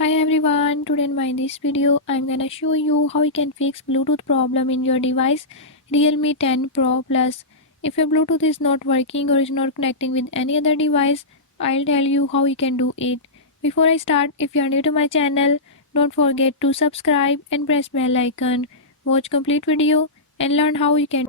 Hi everyone, today in this video I'm gonna show you how you can fix Bluetooth problem in your device Realme 10 Pro Plus. If your Bluetooth is not working or is not connecting with any other device, I'll tell you how you can do it. Before I start, if you are new to my channel, don't forget to subscribe and press bell icon. Watch complete video and learn how you can